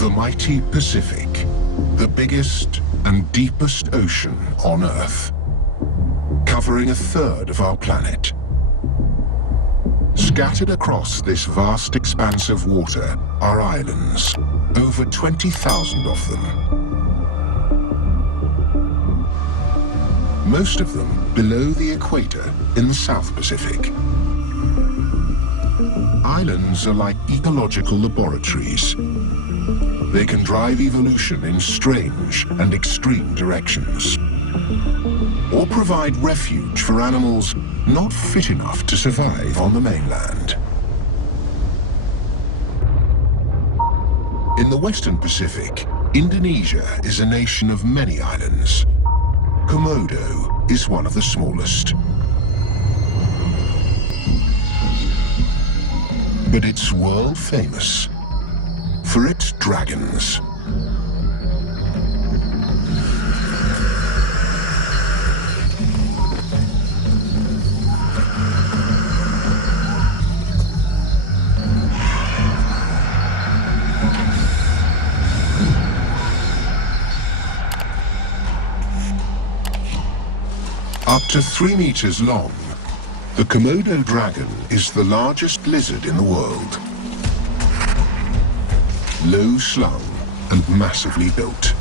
The mighty Pacific, the biggest and deepest ocean on Earth, covering a third of our planet. Scattered across this vast expanse of water are islands, over 20,000 of them. Most of them below the equator in the South Pacific. Islands are like ecological laboratories. They can drive evolution in strange and extreme directions, or provide refuge for animals not fit enough to survive on the mainland. In the Western Pacific, Indonesia is a nation of many islands. Komodo is one of the smallest. But it's world famous for its dragons. Up to 3 meters long, the Komodo dragon is the largest lizard in the world. Low slung and massively built,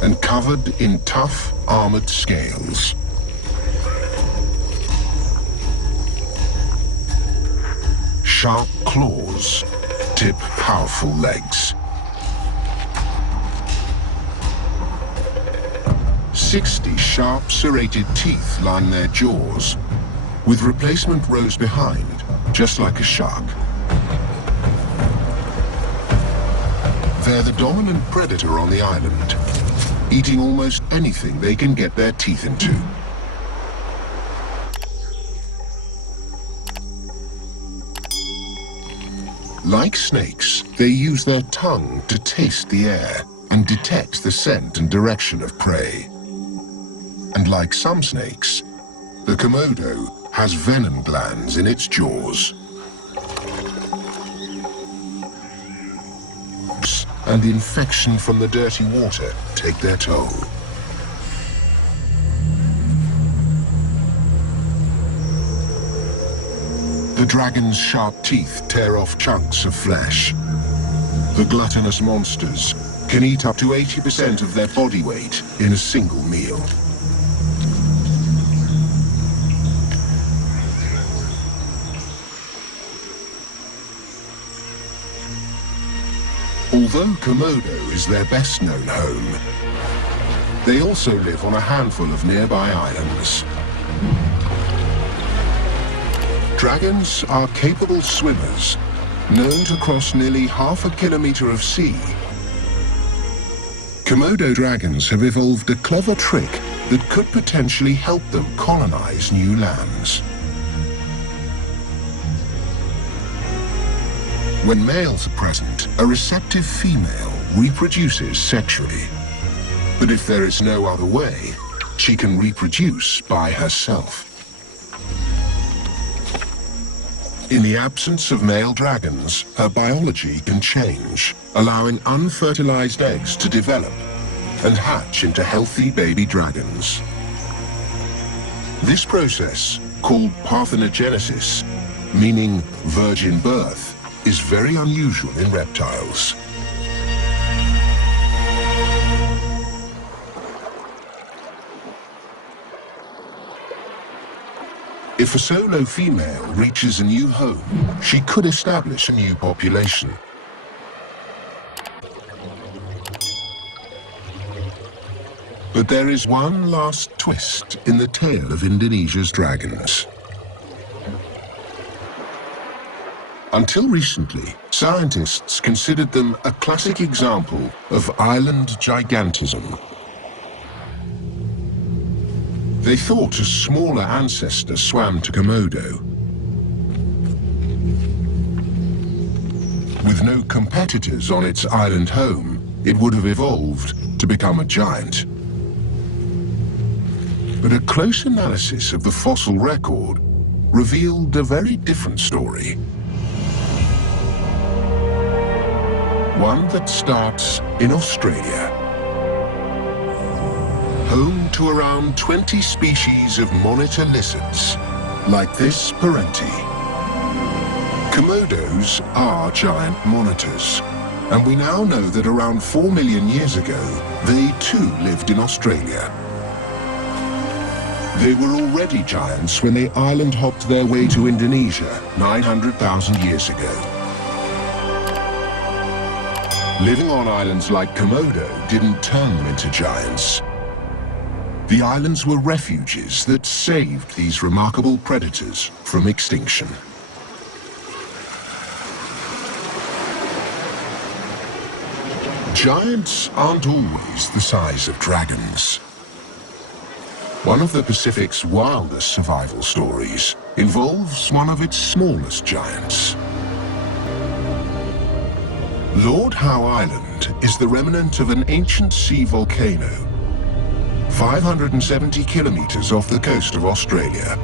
and covered in tough armored scales. Sharp claws tip powerful legs. 60 sharp serrated teeth line their jaws, with replacement rows behind, just like a shark. They're the dominant predator on the island, eating almost anything they can get their teeth into. Like snakes, they use their tongue to taste the air and detect the scent and direction of prey. And like some snakes, the Komodo has venom glands in its jaws. And infection from the dirty water take their toll. The dragon's sharp teeth tear off chunks of flesh. The gluttonous monsters can eat up to 80% of their body weight in a single meal. Although Komodo is their best-known home, they also live on a handful of nearby islands. Dragons are capable swimmers, known to cross nearly ½ kilometer of sea. Komodo dragons have evolved a clever trick that could potentially help them colonize new lands. When males are present, a receptive female reproduces sexually. But if there is no other way, she can reproduce by herself. In the absence of male dragons, her biology can change, allowing unfertilized eggs to develop and hatch into healthy baby dragons. This process, called parthenogenesis, meaning virgin birth, is very unusual in reptiles. If a solo female reaches a new home, she could establish a new population. But there is one last twist in the tale of Indonesia's dragons. Until recently, scientists considered them a classic example of island gigantism. They thought a smaller ancestor swam to Komodo. With no competitors on its island home, it would have evolved to become a giant. But a close analysis of the fossil record revealed a very different story. One that starts in Australia. Home to around 20 species of monitor lizards, like this parenti. Komodos are giant monitors, and we now know that around 4 million years ago, they too lived in Australia. They were already giants when they island hopped their way to Indonesia 900,000 years ago. Living on islands like Komodo didn't turn them into giants. The islands were refuges that saved these remarkable predators from extinction. Giants aren't always the size of dragons. One of the Pacific's wildest survival stories involves one of its smallest giants. Lord Howe Island is the remnant of an ancient sea volcano, 570 kilometers off the coast of Australia.